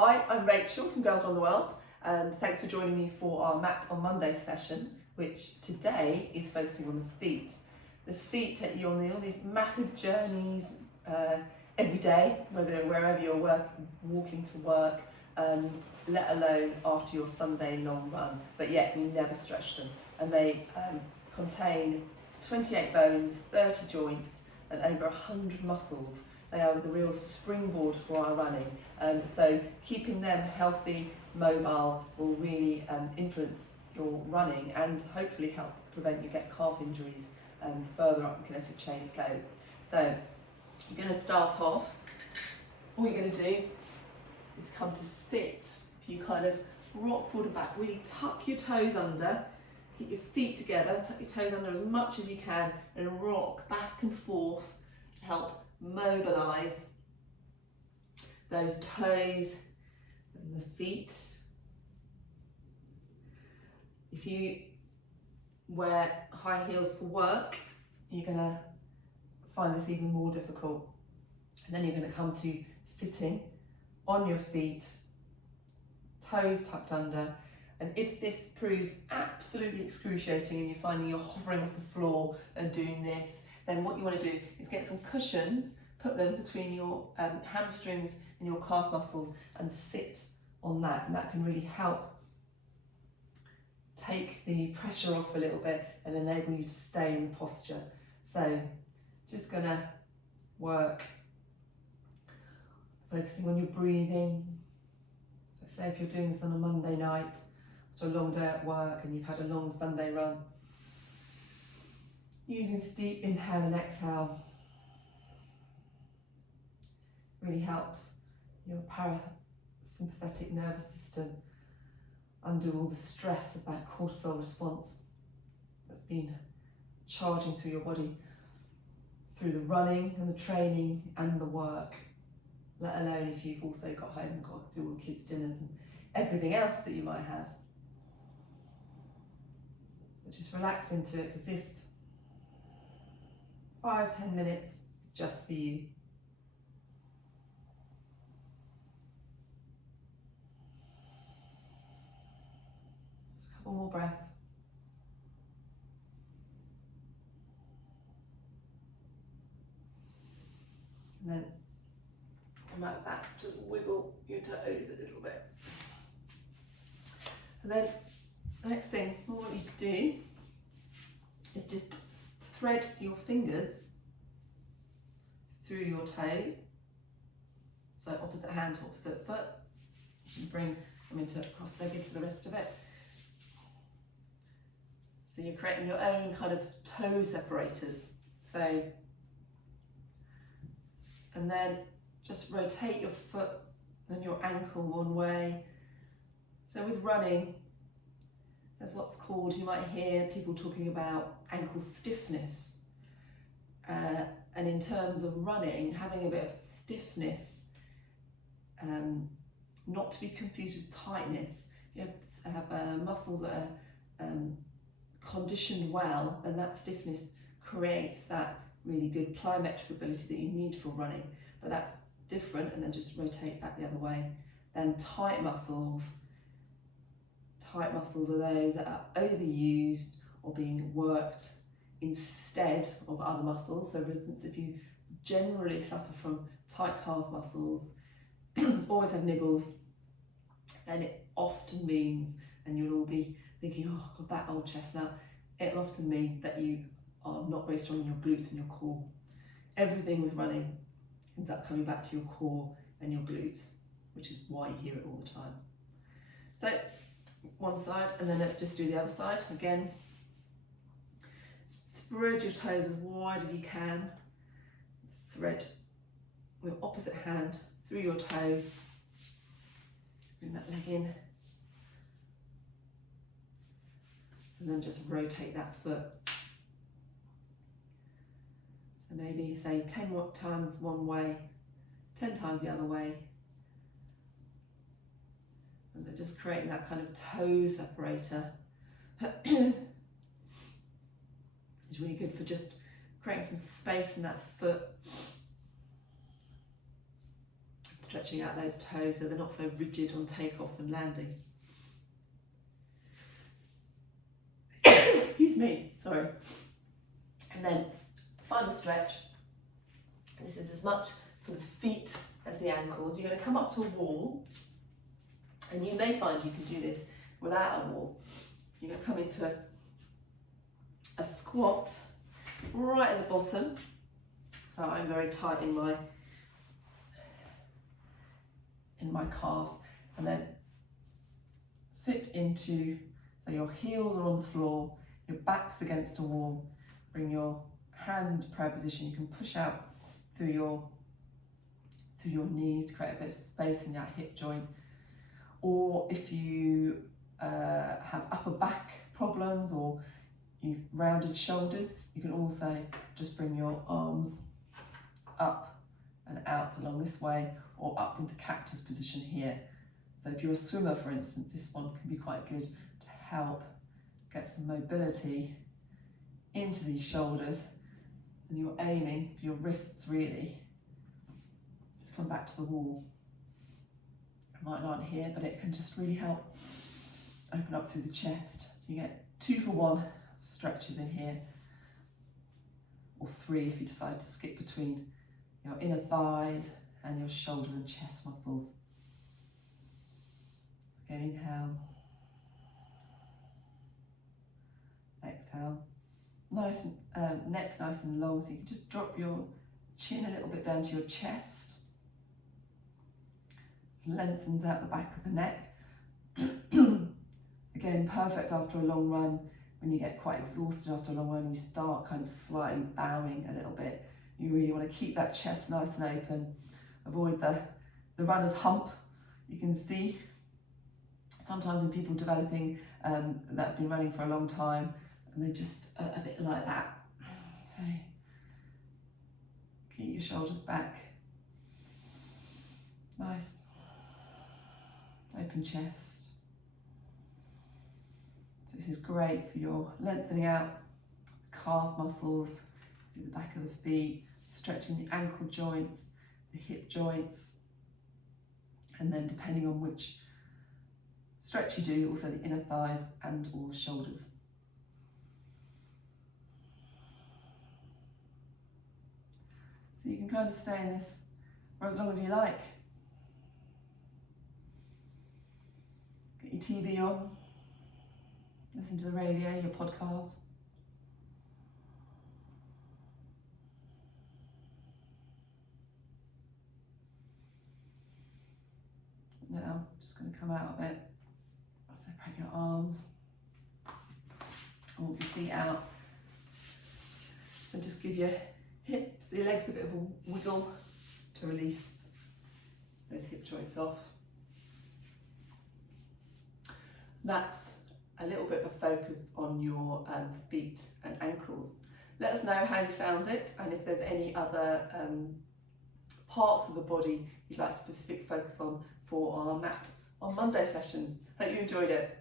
Hi, I'm Rachel from Girls Around the World, and thanks for joining me for our Mat on Monday session, which today is focusing on the feet. The feet take you on all these massive journeys every day, wherever you're walking to work, let alone after your Sunday long run, but yet we never stretch them. And they contain 28 bones, 30 joints, and over 100 muscles. They are the real springboard for our running. So keeping them healthy, mobile, will really influence your running and hopefully help prevent you get calf injuries further up the kinetic chain of flows. So you're going to start off, all you're going to do is come to sit. If you kind of rock forward and back, really tuck your toes under, keep your feet together, tuck your toes under as much as you can, and rock back and forth to help mobilise those toes and the feet. If you wear high heels for work, you're going to find this even more difficult. And then you're going to come to sitting on your feet, toes tucked under. And if this proves absolutely excruciating and you're finding you're hovering off the floor and doing this, then what you want to do is get some cushions, put them between your hamstrings and your calf muscles and sit on that. And that can really help take the pressure off a little bit and enable you to stay in the posture. So just going to work, focusing on your breathing. So say if you're doing this on a Monday night, after a long day at work and you've had a long Sunday run, using this deep inhale and exhale really helps your parasympathetic nervous system undo all the stress of that cortisol response that's been charging through your body through the running and the training and the work, let alone if you've also got home and got to do all the kids' dinners and everything else that you might have. So just relax into it, because this 5-10 minutes is just for you. Just a couple more breaths. And then come out of that, just wiggle your toes a little bit. And then the next thing I want you to do is just thread your fingers through your toes. So opposite hand to opposite foot. And bring them into cross-legged for the rest of it. So you're creating your own kind of toe separators. So, and then just rotate your foot and your ankle one way. So with running, there's what's called, you might hear people talking about ankle stiffness. And in terms of running, having a bit of stiffness, not to be confused with tightness. If you have muscles that are conditioned well, then that stiffness creates that really good plyometric ability that you need for running. But that's different, and then just rotate back the other way. Then tight muscles are those that are overused or being worked instead of other muscles. So for instance, if you generally suffer from tight calf muscles, always have niggles, then it often means, and you'll all be thinking, oh, I've got that old chestnut, it'll often mean that you are not very strong in your glutes and your core. Everything with running ends up coming back to your core and your glutes, which is why you hear it all the time. So one side, and then let's just do the other side. Again, spread your toes as wide as you can. Thread your opposite hand through your toes. Bring that leg in. And then just rotate that foot. So maybe say 10 times one way, 10 times the other way. And then just creating that kind of toe separator. It's really good for just creating some space in that foot. It's stretching out those toes so they're not so rigid on takeoff and landing. Excuse me, sorry. And then final stretch. This is as much for the feet as the ankles. You're going to come up to a wall, and you may find you can do this without a wall. You're going to come into a squat right at the bottom. So I'm very tight in my calves, and then sit into, so your heels are on the floor, your back's against a wall. Bring your hands into prayer position. You can push out through your knees to create a bit of space in that hip joint. Or if you have upper back problems or you've rounded shoulders, you can also just bring your arms up and out along this way, or up into cactus position here. So if you're a swimmer, for instance, this one can be quite good to help get some mobility into these shoulders, and you're aiming for your wrists really to come back to the wall. Mine aren't here, but it can just really help open up through the chest. So you get 2 for 1 stretches in here, or 3 if you decide to skip between your inner thighs and your shoulders and chest muscles. Again, inhale, exhale. Nice, neck nice and long, so you can just drop your chin a little bit down to your chest. Lengthens out the back of the neck. Again, perfect after a long run. When you get quite exhausted after a long run, you start kind of slightly bowing a little bit. You really want to keep that chest nice and open. Avoid the runner's hump. You can see sometimes in people developing that have been running for a long time, and they're just a bit like that. So keep your shoulders back. Nice. Open chest. So this is great for your lengthening out calf muscles, through the back of the feet, stretching the ankle joints, the hip joints, and then depending on which stretch you do, also the inner thighs and or shoulders. So you can kind of stay in this for as long as you like. Get your TV on, listen to the radio, your podcast. Now, just going to come out of it. Separate your arms, walk your feet out, and just give your hips, your legs a bit of a wiggle to release those hip joints off. That's a little bit of a focus on your feet and ankles. Let us know how you found it, and if there's any other parts of the body you'd like specific focus on for our Mat on Monday sessions. Hope you enjoyed it.